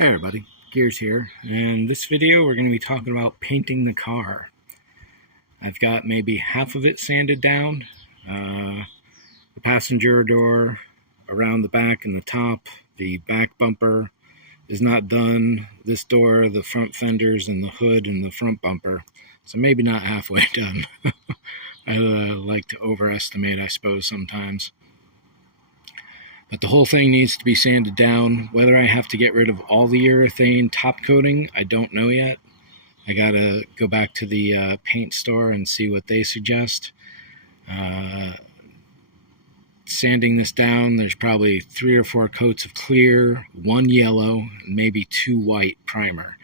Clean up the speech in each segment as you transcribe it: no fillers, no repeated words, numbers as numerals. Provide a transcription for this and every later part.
Hey everybody, Gears here, and this video we're going to be talking about painting the car. I've got maybe half of it sanded down. The passenger door around the back and the top, the back bumper is not done. This door, the front fenders, and the hood and the front bumper, so maybe not halfway done. I like to overestimate, I suppose, sometimes. But the whole thing needs to be sanded down. Whether I have to get rid of all the urethane top coating, I don't know yet. I gotta go back to the paint store and see what they suggest. Sanding this down, there's probably 3 or 4 coats of clear, 1 yellow, and maybe 2 white primer.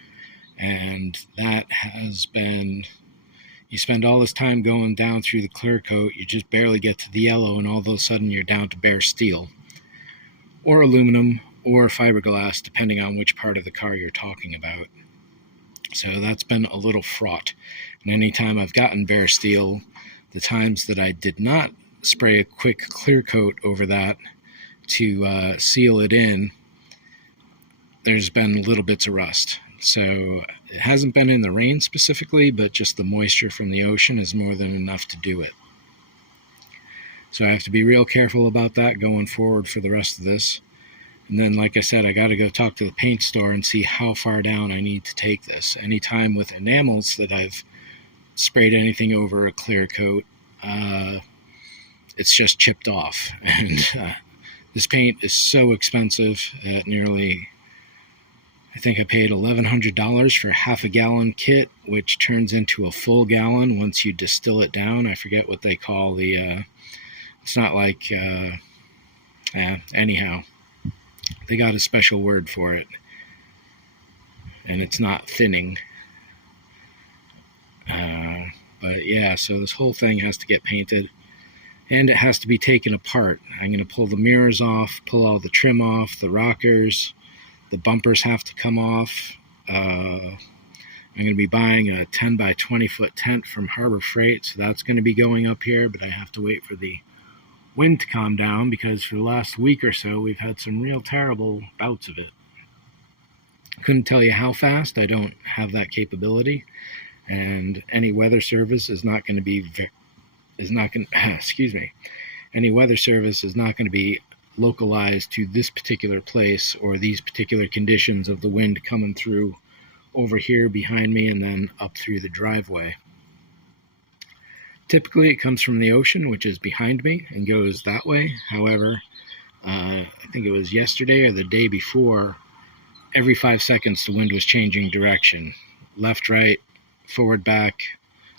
And that has been, you spend all this time going down through the clear coat, you just barely get to the yellow, and all of a sudden you're down to bare steel. Or aluminum, or fiberglass, depending on which part of the car you're talking about. So that's been a little fraught. And anytime I've gotten bare steel, the times that I did not spray a quick clear coat over that to seal it in, there's been little bits of rust. So it hasn't been in the rain specifically, but just the moisture from the ocean is more than enough to do it. So I have to be real careful about that going forward for the rest of this. And then, like I said, I got to go talk to the paint store and see how far down I need to take this. Anytime with enamels that I've sprayed anything over a clear coat, it's just chipped off. And this paint is so expensive at nearly, I think I paid $1,100 for half a gallon kit, which turns into a full gallon once you distill it down. I forget what they call the... It's not like, anyhow, they got a special word for it, and it's not thinning. But yeah, so this whole thing has to get painted, and it has to be taken apart. I'm going to pull the mirrors off, pull all the trim off, the rockers, the bumpers have to come off. I'm going to be buying a 10 by 20 foot tent from Harbor Freight, so that's going to be going up here, but I have to wait for the wind to calm down because for the last week or so we've had some real terrible bouts of it. Couldn't tell you how fast, I don't have that capability, and any weather service is not going to be any weather service is not going to be localized to this particular place or these particular conditions of the wind coming through over here behind me and then up through the driveway. Typically, it comes from the ocean, which is behind me, and goes that way. However, I think it was yesterday or the day before, every 5 seconds the wind was changing direction. Left, right, forward, back,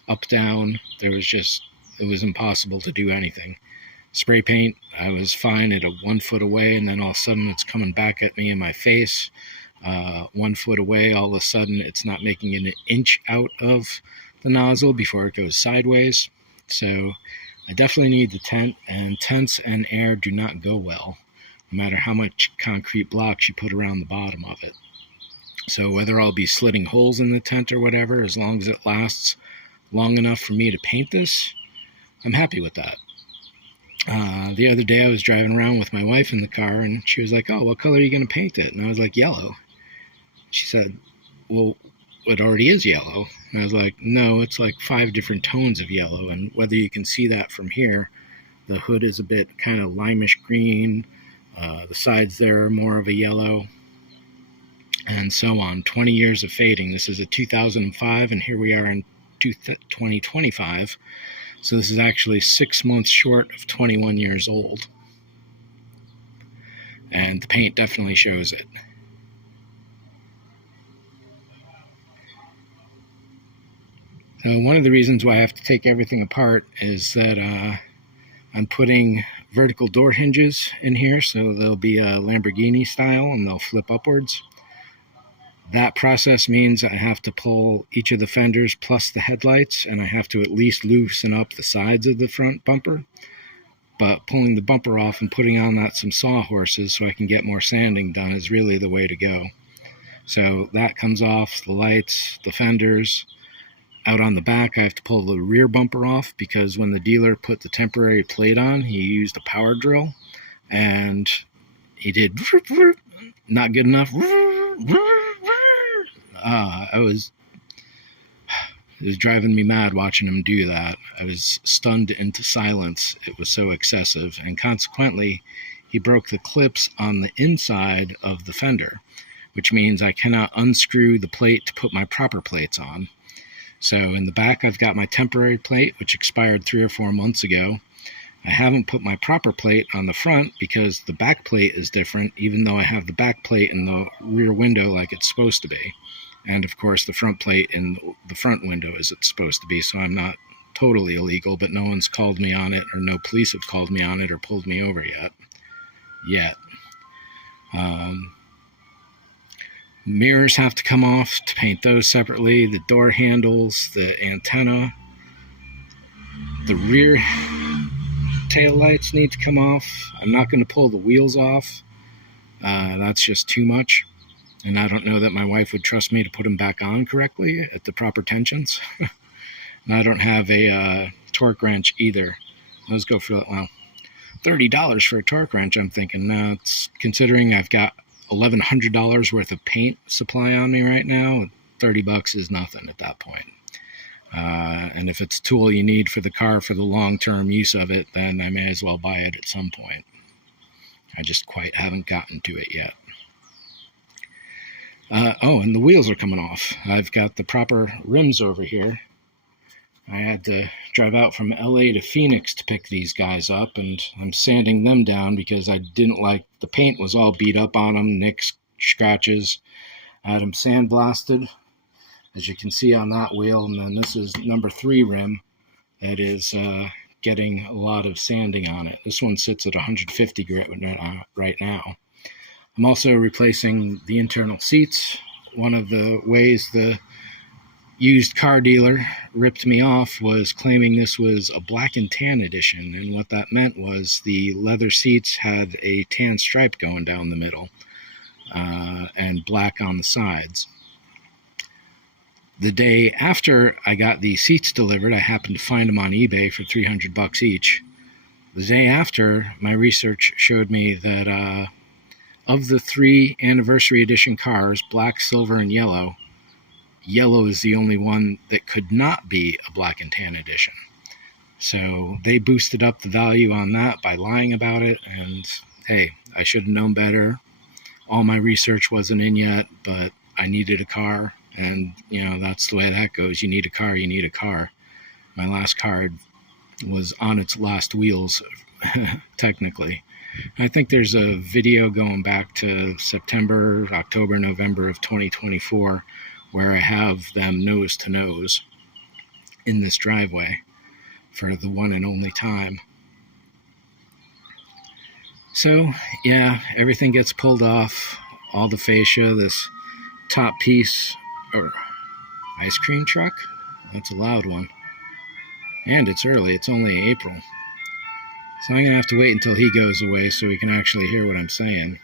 up, down. It was impossible to do anything. Spray paint, I was fine at 1 foot away, and then all of a sudden it's coming back at me in my face. 1 foot away, all of a sudden it's not making an inch out of the nozzle before it goes sideways. So I definitely need the tent, and tents and air do not go well, no matter how much concrete blocks you put around the bottom of it. So whether I'll be slitting holes in the tent or whatever, as long as it lasts long enough for me to paint this, I'm happy with that. The other day I was driving around with my wife in the car, and she was like, "Oh, what color are you going to paint it?" And I was like, "Yellow." She said, "Well, it already is yellow." And I was like, "No, it's like 5 different tones of yellow, and whether you can see that from here, the hood is a bit kind of limeish green, the sides there are more of a yellow, and so on. 20 years of fading. This is a 2005, and here we are in 2025, so this is actually 6 months short of 21 years old, and the paint definitely shows it. One of the reasons why I have to take everything apart is that I'm putting vertical door hinges in here, so they'll be a Lamborghini style and they'll flip upwards. That process means I have to pull each of the fenders plus the headlights, and I have to at least loosen up the sides of the front bumper. But pulling the bumper off and putting on that some sawhorses so I can get more sanding done is really the way to go. So that comes off, the lights, the fenders. Out on the back, I have to pull the rear bumper off because when the dealer put the temporary plate on, he used a power drill, and he did not good enough, It was driving me mad watching him do that. I was stunned into silence. It was so excessive, and consequently, he broke the clips on the inside of the fender, which means I cannot unscrew the plate to put my proper plates on. So in the back, I've got my temporary plate, which expired 3 or 4 months ago. I haven't put my proper plate on the front because the back plate is different, even though I have the back plate in the rear window like it's supposed to be. And of course, the front plate in the front window as it's supposed to be, so I'm not totally illegal, but no one's called me on it, or no police have called me on it or pulled me over yet. Mirrors have to come off to paint those separately. The door handles, the antenna, the rear tail lights need to come off. I'm not going to pull the wheels off. That's just too much. And I don't know that my wife would trust me to put them back on correctly at the proper tensions. And I don't have a torque wrench either. Those go for, well, $30 for a torque wrench. I'm thinking, no, it's considering I've got $1,100 worth of paint supply on me right now. $30 is nothing at that point. And if it's a tool you need for the car for the long-term use of it, then I may as well buy it at some point. I just quite haven't gotten to it yet. And the wheels are coming off. I've got the proper rims over here. I had to drive out from LA to Phoenix to pick these guys up, and I'm sanding them down because I didn't like the paint was all beat up on them, nicks, scratches. I had them sandblasted, as you can see on that wheel, and then this is number 3 rim that is getting a lot of sanding on it. This one sits at 150 grit right now. I'm also replacing the internal seats. One of the ways the used car dealer ripped me off was claiming this was a black and tan edition, and what that meant was the leather seats had a tan stripe going down the middle and black on the sides. The day after I got the seats delivered, I happened to find them on eBay for $300 each. The day after, my research showed me that of the 3 anniversary edition cars, black, silver, and yellow is the only one that could not be a black and tan edition. So they boosted up the value on that by lying about it, and hey, I should have known better. All my research wasn't in yet, but I needed a car, and that's the way that goes. You need a car, you need a car. My last car was on its last wheels, technically. I think there's a video going back to September, October, November of 2024 where I have them nose to nose in this driveway for the one and only time. So, yeah, everything gets pulled off, all the fascia, this top piece, or ice cream truck? That's a loud one. And it's early, it's only April. So I'm going to have to wait until he goes away so we can actually hear what I'm saying.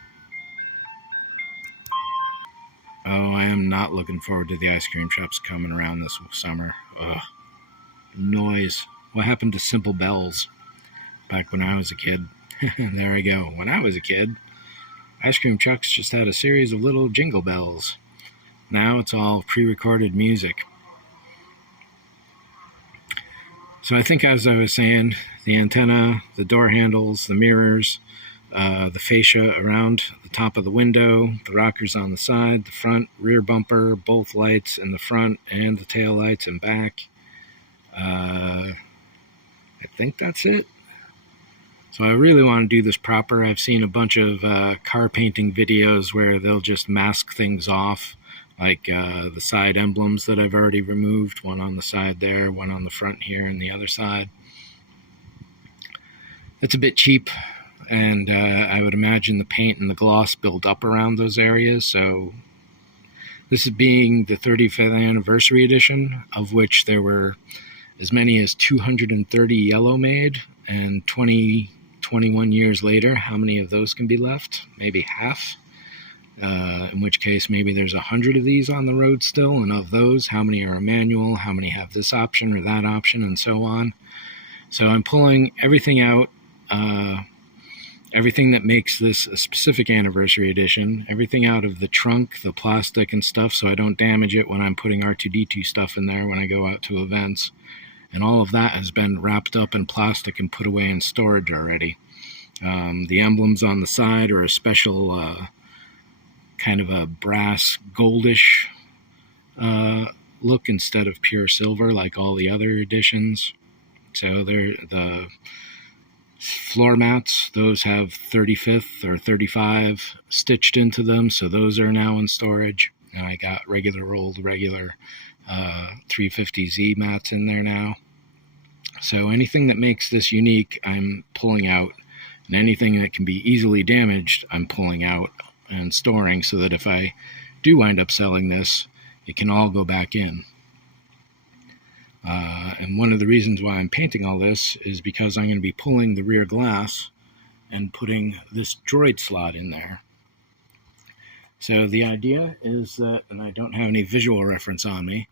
Oh, I am not looking forward to the ice cream trucks coming around this summer. Ugh. Noise. What happened to simple bells back when I was a kid? There I go. When I was a kid, ice cream trucks just had a series of little jingle bells. Now it's all pre-recorded music. So I think, as I was saying, the antenna, the door handles, the mirrors, the fascia around the top of the window, the rockers on the side, the front, rear bumper, both lights in the front and the tail lights and back. I think that's it. So I really want to do this proper. I've seen a bunch of car painting videos where they'll just mask things off, like the side emblems that I've already removed, one on the side there, one on the front here, and the other side. It's a bit cheap, and I would imagine the paint and the gloss build up around those areas. So this is being the 35th anniversary edition, of which there were as many as 230 yellow made, and 21 years later, how many of those can be left? Maybe half. In which case maybe there's 100 of these on the road still, and of those, how many are a manual, how many have this option or that option, and so on. So I'm pulling everything out everything that makes this a specific anniversary edition, everything out of the trunk, the plastic and stuff, so I don't damage it when I'm putting R2-D2 stuff in there when I go out to events. And all of that has been wrapped up in plastic and put away in storage already. The emblems on the side are a special kind of a brass goldish look instead of pure silver like all the other editions. So they're the floor mats, those have 35th or 35 stitched into them, so those are now in storage. And I got regular 350Z mats in there now. So anything that makes this unique, I'm pulling out, and anything that can be easily damaged, I'm pulling out and storing so that if I do wind up selling this, it can all go back in. And one of the reasons why I'm painting all this is because I'm going to be pulling the rear glass and putting this droid slot in there. So the idea is that, and I don't have any visual reference on me,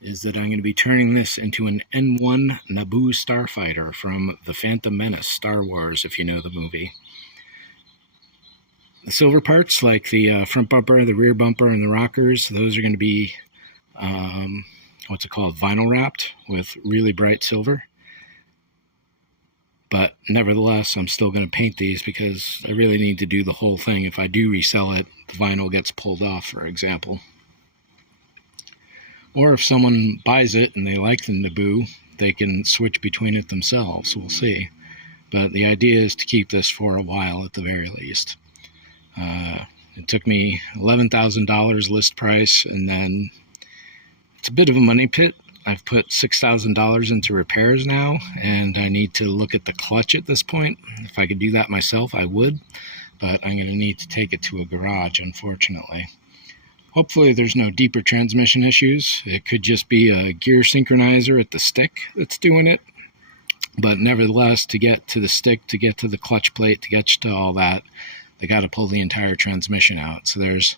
is that I'm going to be turning this into an N1 Naboo starfighter from The Phantom Menace, Star Wars, if you know the movie. The silver parts, like the front bumper, the rear bumper, and the rockers, those are going to be vinyl wrapped with really bright silver. But nevertheless, I'm still going to paint these because I really need to do the whole thing. If I do resell it, the vinyl gets pulled off, for example. Or if someone buys it and they like the Naboo, they can switch between it themselves. We'll see. But the idea is to keep this for a while at the very least. It took me $11,000 list price, and then it's a bit of a money pit. I've put $6,000 into repairs now, and I need to look at the clutch at this point. If I could do that myself, I would, but I'm going to need to take it to a garage, unfortunately. Hopefully there's no deeper transmission issues. It could just be a gear synchronizer at the stick that's doing it. But nevertheless, to get to the stick, to get to the clutch plate, to get to all that, they got to pull the entire transmission out. So there's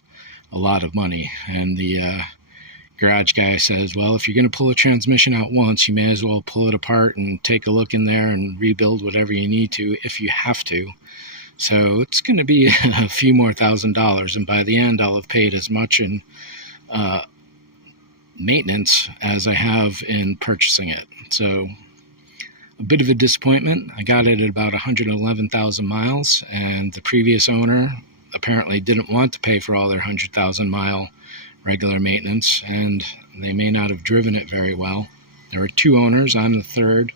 a lot of money. And the garage guy says, well, if you're going to pull a transmission out once, you may as well pull it apart and take a look in there and rebuild whatever you need to if you have to. So it's going to be a few more $1,000s, and by the end I'll have paid as much in maintenance as I have in purchasing it. So a bit of a disappointment. I got it at about 111,000 miles, and the previous owner apparently didn't want to pay for all their 100,000 mile regular maintenance, and they may not have driven it very well. There were two owners, I'm the third,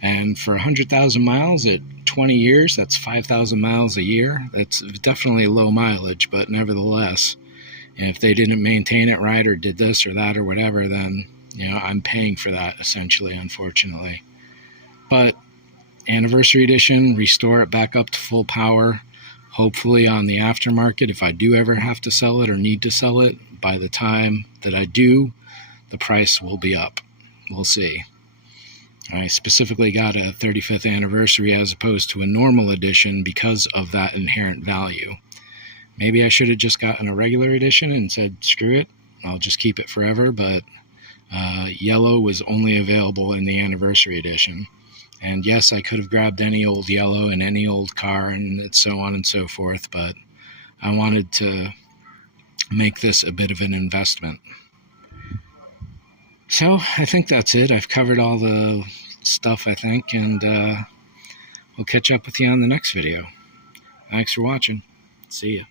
and for 100,000 miles at 20 years, that's 5,000 miles a year. That's definitely low mileage, but nevertheless, if they didn't maintain it right or did this or that or whatever, then I'm paying for that essentially, unfortunately. But anniversary edition, restore it back up to full power. Hopefully on the aftermarket, if I do ever have to sell it or need to sell it, by the time that I do, the price will be up. We'll see. I specifically got a 35th anniversary as opposed to a normal edition because of that inherent value. Maybe I should have just gotten a regular edition and said, screw it, I'll just keep it forever, but yellow was only available in the anniversary edition. And yes, I could have grabbed any old yellow in any old car and so on and so forth, but I wanted to make this a bit of an investment. So I think that's it. I've covered all the stuff, I think, and we'll catch up with you on the next video. Thanks for watching. See ya.